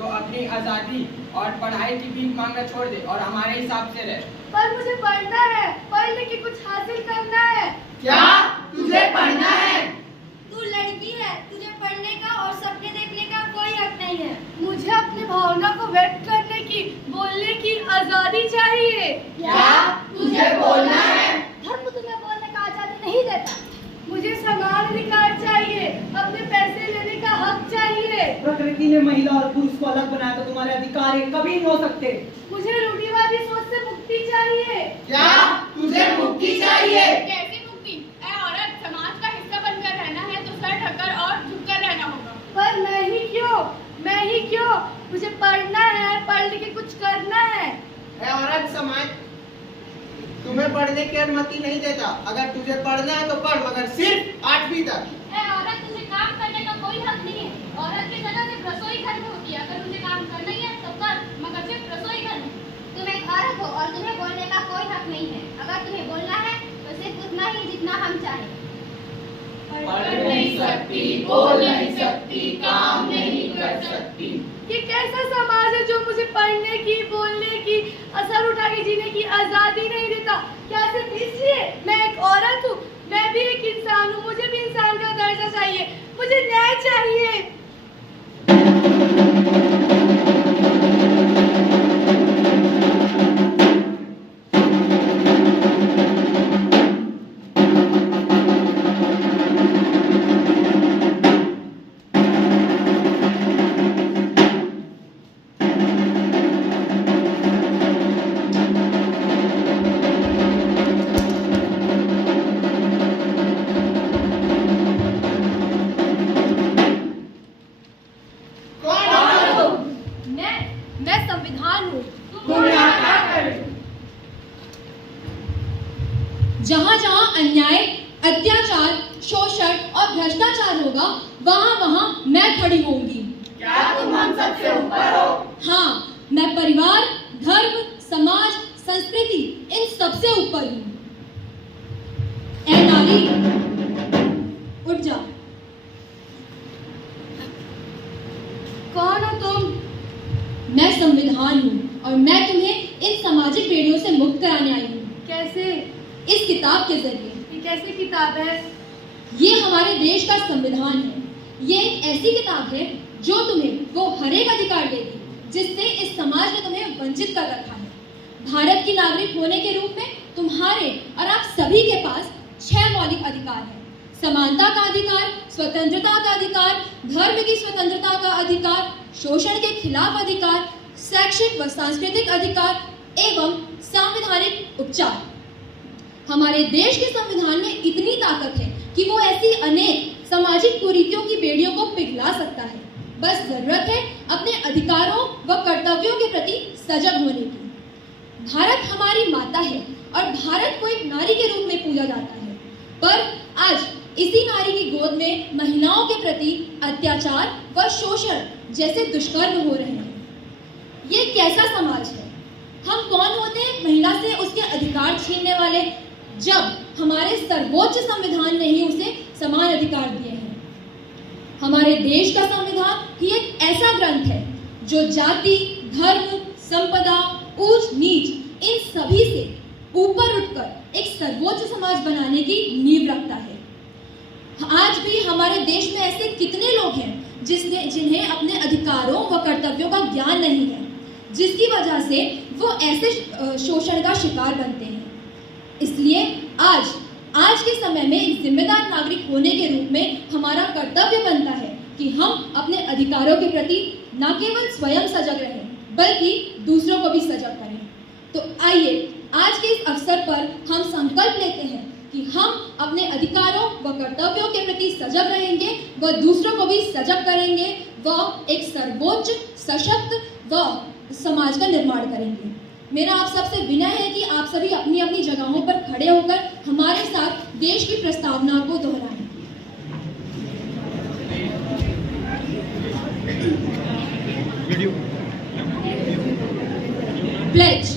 तो अपनी आजादी और पढ़ाई की भीख मांगना छोड़ दे और हमारे हिसाब से रहे। पर मुझे पढ़ना है, पढ़ लिख के कुछ हासिल करना है। क्या तुझे पढ़ना है? तू लड़की है, तुझे पढ़ने का और सपने देखने का कोई हक नहीं है। मुझे अपनी भावना को व्यक्त करने की, बोलने की आजादी चाहिए। क्या तुझे बोलना है? धर्म तुम्हें बोलने का आजादी नहीं देता। मुझे समान अधिकार चाहिए, अपने पैसे लेने का हक चाहिए। प्रकृति ने महिला और पुरुष को अलग बनाया तो तुम्हारे अधिकार ये कभी नहीं हो सकते। मुझे रूढ़िवादी सोच से मुक्ति चाहिए। क्या तुझे मुक्ति चाहिए? कैसी मुक्ति? ऐ औरत, समाज का हिस्सा बनकर रहना है तो सर ढककर और झुककर रहना होगा। पर मैं ही क्यों? मुझे पढ़ना है, पढ़ लिख के कुछ करना है। ऐ औरत, समाज तुम्हें पढ़ने की अनुमति नहीं देता। अगर तुझे पढ़ना है तो पढ़, मगर सिर्फ 8वीं तक। ऐ औरत, तुझे काम करने का कोई हक नहीं है। औरत की जगह सिर्फ रसोई घर में होती है। अगर तुझे काम करना ही है तो कर, मगर सिर्फ रसोई घर में। तुम एक औरत हो और तुम्हें बोलने का कोई हक नहीं है। अगर तुम्हें बोलना है तो सिर्फ उतना ही जितना हम चाहें। पढ़ नहीं सकती, बोल नहीं सकती, काम नहीं कर सकती। ये कैसा समाज है जो मुझे पढ़ने की, बोलने की, असर उठा के जीने की आजादी नहीं देता? क्या सिर्फ इसलिए मैं एक औरत हूँ? मैं भी एक इंसान हूँ, मुझे भी इंसान का दर्जा चाहिए, मुझे न्याय चाहिए। मैं संविधान हूँ। तुम यहाँ क्या कर रही हो? जहाँ जहाँ अन्याय, अत्याचार, शोषण और भ्रष्टाचार होगा, वहाँ वहाँ मैं खड़ी होंगी। क्या तुम हम सबसे ऊपर हो? हाँ, मैं परिवार, धर्म, समाज, संस्कृति इन सबसे ऊपर हूँ। ऐ नारी, उठ जा। कौन हो तुम? मैं संविधान हूँ और मैं तुम्हें इन सामाजिक बेड़ियों से मुक्त कराने आई हूँ। कैसे? इस किताब के जरिए। ये कैसी किताब है? ये हमारे देश का संविधान है। ये एक ऐसी किताब है जो तुम्हें वो हर एक अधिकार देगी जिससे इस समाज ने तुम्हें वंचित कर रखा है। भारत की नागरिक होने के रूप में तुम्हारे और आप सभी के पास 6 मौलिक अधिकार हैं। समानता का अधिकार, स्वतंत्रता का अधिकार, धर्म की स्वतंत्रता का अधिकार, शोषण के खिलाफ अधिकार, शैक्षिक व सांस्कृतिक अधिकार एवं संवैधानिक उपचार। हमारे देश के संविधान में इतनी ताकत है कि वो ऐसी अनेक सामाजिक कुरीतियों की बेड़ियों को पिघला सकता है। बस जरूरत है अपने अधिकारों व कर्तव्यों के प्रति सजग होने की। भारत हमारी माता है और भारत को एक नारी के रूप में पूजा जाता है, पर आज इसी नारी की गोद में महिलाओं के प्रति अत्याचार व शोषण जैसे दुष्कर्म हो रहे हैं। ये कैसा समाज है? हम कौन होते हैं महिला से उसके अधिकार छीनने वाले, जब हमारे सर्वोच्च संविधान ने ही उसे समान अधिकार दिए हैं। हमारे देश का संविधान ही एक ऐसा ग्रंथ है जो जाति, धर्म, संपदा, ऊंच नीच इन सभी से ऊपर उठकर एक सर्वोच्च समाज बनाने की नींव रखता है। आज भी हमारे देश में ऐसे कितने लोग हैं जिन्हें अपने अधिकारों व कर्तव्यों का ज्ञान नहीं है, जिसकी वजह से वो ऐसे शोषण का शिकार बनते हैं। इसलिए आज के समय में एक जिम्मेदार नागरिक होने के रूप में हमारा कर्तव्य बनता है कि हम अपने अधिकारों के प्रति न केवल स्वयं सजग रहें, बल्कि दूसरों को भी सजग करें। तो आइए आज के इस अवसर पर हम संकल्प लेते हैं कि हम अपने अधिकारों व कर्तव्यों के प्रति सजग रहेंगे व दूसरों को भी सजग करेंगे व एक सर्वोच्च, सशक्त व समाज का निर्माण करेंगे। मेरा आप सबसे विनय है कि आप सभी अपनी अपनी जगहों पर खड़े होकर हमारे साथ देश की प्रस्तावना को दोहराएं। प्लेज।